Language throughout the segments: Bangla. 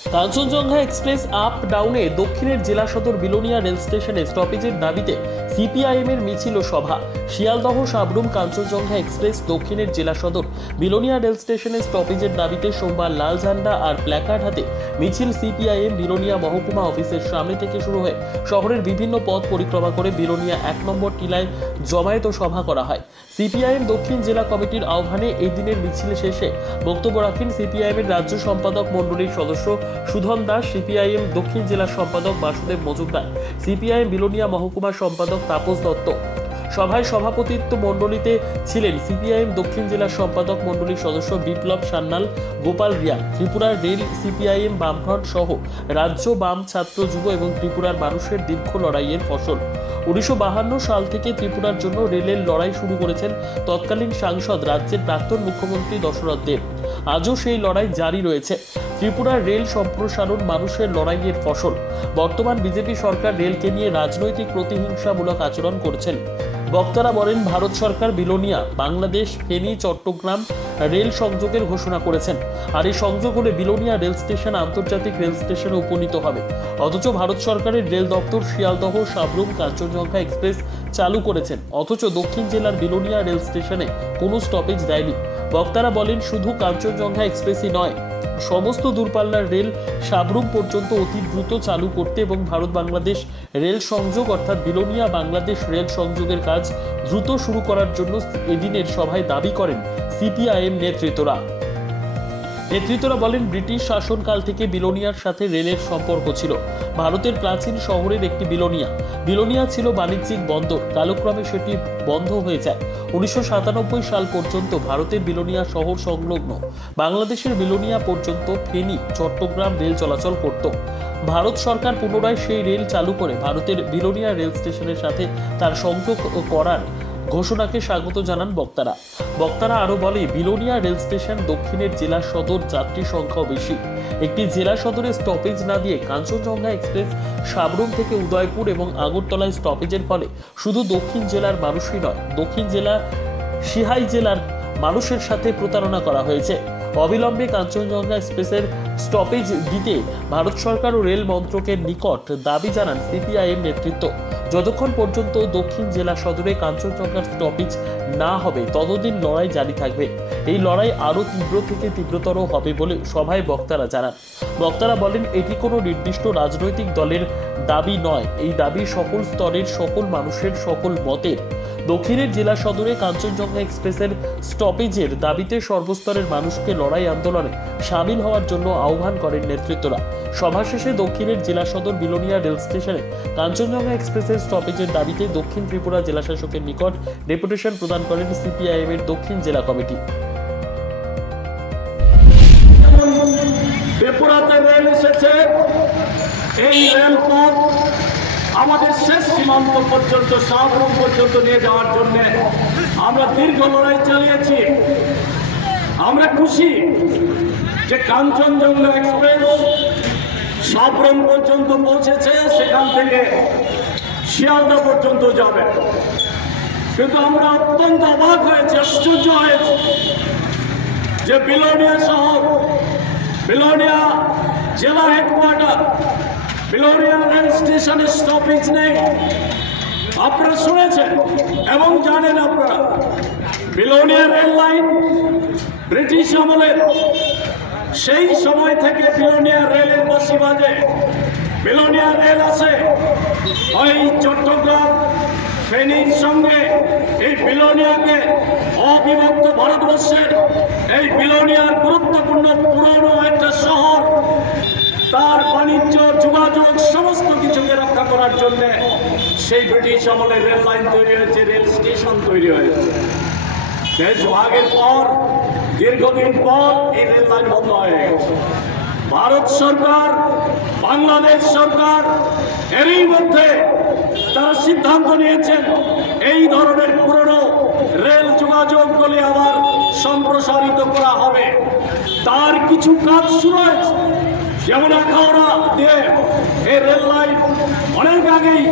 কাঞ্চনজঙ্ঘা এক্সপ্রেস আপ ডাউনে দক্ষিণের জেলা সদর বিলোনিয়া রেল স্টেশনে স্টপেজের দাবিতে সিপিআইএম এর মিছিল ও সভা। শিয়ালদহ সাবরুম কাঞ্চনজঙ্ঘা এক্সপ্রেস দক্ষিণের জেলা সদর বিলোনিয়া রেল স্টেশনে স্টপেজের দাবিতে সোমবার লাল ঝান্ডা আর প্ল্যাকার্ড হাতে মিছিল সিপিআইএম বিলোনিয়া মহকুমা অফিসের সামনে থেকে শুরু হয়ে শহরের বিভিন্ন পথ পরিক্রমা করে বিলোনিয়া 1 নম্বর টিলায় জমায়েত ও সভা করা হয়। সিপিআইএম দক্ষিণ জেলা কমিটির আহ্বানে এই দিনের মিছিল শেষে বক্তব্য রাখেন সিপিআইএম এর রাজ্য সম্পাদক মণ্ডলীর সদস্য সুধন দাস, সিপিআইএম দক্ষিণ জেলার সম্পাদক বাসুদেব মজুমদার, সিপিআইএম বিলোনিয়া মহকুমা সম্পাদক তাপস দত্ত। সভায় সভাপতিত্ব মণ্ডলীতে ছিলেন সিপিআইএম দক্ষিণ জেলার সম্পাদক মণ্ডলীর সদস্য বিপ্লব সান্যাল, গোপাল রিয়া, ত্রিপুরার রেল সিপিআইএম বামফ্রন্ট সহ রাজ্য বাম ছাত্র যুব এবং ত্রিপুরার মানুষের দীর্ঘ লড়াইয়ের ফসল। 1952 সাল থেকে ত্রিপুরার জন্য রেলের লড়াই শুরু করেছেন তৎকালীন সাংসদ রাজ্যের প্রাক্তন মুখ্যমন্ত্রী দশরথ দেব। আজও সেই লড়াই জারি রয়েছে। ত্রিপুরার রেল সম্প্রসারণ মানুষের লড়াইয়ের ফসল। বর্তমান বিজেপি সরকার রেলকে নিয়ে রাজনৈতিক প্রতিহিংসামূলক আচরণ করছেন। বক্তারা বলেন, ভারত সরকার বিলোনিয়া, বাংলাদেশ, ফেনী, চট্টগ্রাম রেল সংযোগের ঘোষণা করেছেন, আর এই সংযোগ হলে বিলোনিয়া রেল স্টেশন আন্তর্জাতিক রেল স্টেশনে উপনীত হবে। অথচ ভারত সরকারের রেল দপ্তর শিয়ালদহ সাবরুম কাঞ্চনজঙ্ঘা এক্সপ্রেস চালু করেছেন, অথচ দক্ষিণ জেলার বিলোনিয়া রেল স্টেশনে কোনো স্টপেজ দেয়নি। বক্তারা বলেন, শুধু কাঞ্চনজঙ্ঘা এক্সপ্রেসই নয়, সমস্ত দূরপাল্লার রেল সাবরুম পর্যন্ত অতি দ্রুত চালু করতে এবং ভারত বাংলাদেশ রেল সংযোগ অর্থাৎ বিলোনিয়া বাংলাদেশ রেল সংযোগের কাজ দ্রুত শুরু করার জন্য এদিনের সভায় দাবি করেন সিপিআইএম নেতৃত্বরা বলেন, ব্রিটিশ শাসনকাল থেকে বিলোনিয়ার সাথে রেলের সম্পর্ক ছিল। ভারতের প্রাচীন শহরের একটি বিলোনিয়া ছিল বাণিজ্যিক বন্দর। কালক্রমে সেটি বন্ধ হয়ে যায়। 1997 সাল পর্যন্ত ভারতের বিলোনিয়া শহর সংলগ্ন বাংলাদেশের বিলোনিয়া পর্যন্ত ফেনী, চট্টগ্রাম রেল চলাচল করত। ভারত সরকার পুনরায় সেই রেল চালু করে ভারতের বিলোনিয়া রেল স্টেশনের সাথে তার সংযোগ করার ঘোষণাকে স্বাগত জানান বক্তারা আরো বলে, বিলোনিয়া রেল স্টেশন দক্ষিণের জেলা সদর, যাত্রী সংখ্যাও বেশি। একটি জেলা সদরে স্টপেজ না দিয়ে কাঞ্চনজঙ্ঘা এক্সপ্রেস সাবরুম থেকে উদয়পুর এবং আগরতলায় স্টপেজের ফলে শুধু দক্ষিণ জেলার মানুষই নয়, দক্ষিণ জেলা সিহাই জেলার মানুষের সাথে প্রতারণা করা হয়েছে। অবিলম্বে কাঞ্চনজঙ্ঘা এক্সপ্রেসের স্টপেজ দিতে ভারত সরকার ও রেল মন্ত্রকের নিকট দাবি জানান সিপিআইএম নেতৃত্ব। যতক্ষণ পর্যন্ত দক্ষিণ জেলা সদরে কাঞ্চনজঙ্ঘার স্টপেজ না হবে ততদিন লড়াই জারি থাকবে। এই লড়াই আরো তীব্র থেকে তীব্রতর হবে বলে সভায় বক্তারা জানান। বক্তারা বলেন, এটি কোনো নির্দিষ্ট রাজনৈতিক দলের দাবি নয়, এই দাবি সকল স্তরের সকল মানুষের সকল মতের। দক্ষিণের জেলা সদরে কাঞ্চনজঙ্ঘা এক্সপ্রেসের স্টপেজের দাবিতে সর্বস্তরের মানুষকে লড়াই আন্দোলনে সামিল হওয়ার জন্য আহ্বান করেন নেতৃত্বরা। সভা শেষে দক্ষিণের জেলা সদর বিলোনিয়া রেল স্টেশনে কাঞ্চনজঙ্ঘা এক্সপ্রেসের স্টপেজের দাবিতে দক্ষিণ ত্রিপুরা জেলা শাসকের নিকট ডেপুটেশন প্রদান করেন সিপিআইএম এর দক্ষিণ জেলা কমিটি। ত্রিপুরাতে রেল এসেছে, এই রেলপথ আমাদের শেষ সীমান্ত পর্যন্ত সাবরুম পর্যন্ত নিয়ে যাওয়ার জন্য আমরা দীর্ঘ লড়াই চালিয়েছি। আমরা খুশি যে কাঞ্চনজঙ্ঘা এক্সপ্রেস সাবরুম পর্যন্ত পৌঁছেছে, সেখান থেকে শিয়ালদা পর্যন্ত যাবে। কিন্তু আমরা অত্যন্ত অবাক হয়েছি, আশ্চর্য হয়েছি যে বিলোনিয়া শহর, বিলোনিয়া জেলা হেডকোয়ার্টার, বিলোনিয়া রেল স্টেশনের স্টপেজ নেই। আপনারা শুনেছেন এবং জানেন, আপনারা বিলোনিয়া রেল লাইন ব্রিটিশ আমলের, সেই সময় থেকে বিলোনিয়া রেলের বাঁশি বাজে। বিলোনিয়া রেল আছে ওই চট্টগ্রাম ফেনীর সঙ্গে। এই বিলোনিয়াকে অবিভক্ত ভারতবর্ষের এই বিলোনিয়ার গুরুত্বপূর্ণ পুরনো একটা শহর, তার বাণিজ্য যোগাযোগ সমস্ত কিছুকে রক্ষা করার জন্য সেই ব্রিটিশ আমলের রেল লাইন তৈরি হয়েছে, রেল স্টেশন তৈরি হয়েছে। দেশভাগের পর দীর্ঘদিন পর এই রেল লাইন বন্ধ হয়ে গেছে। ভারত সরকার, বাংলাদেশ সরকার এরই মধ্যে তারা সিদ্ধান্ত নিয়েছেন এই ধরনের পুরনো রেল যোগাযোগগুলি আবার সম্প্রসারিত করা হবে। তার কিছু কাজ শুরু হয়েছে, যেমন আখাউড়া দিয়ে এই রেল লাইন অনেক আগেই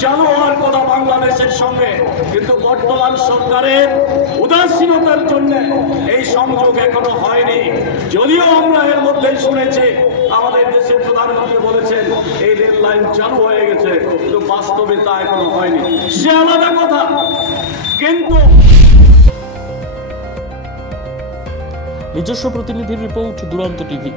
চালু হওয়ার কথা বাংলাদেশের সঙ্গে, কিন্তু বর্তমান সরকারের উদাসীনতার জন্য এই সংযোগ এখনো হয়নি। যদিও আমরা এর মধ্যে শুনেছি আমাদের চালু হয়ে গেছে, কিন্তু বাস্তবে তা এখনো হয়নি, সে আলাদা কথা। কিন্তু নিজস্ব প্রতিনিধির রিপোর্ট, দুরন্ত টিভি।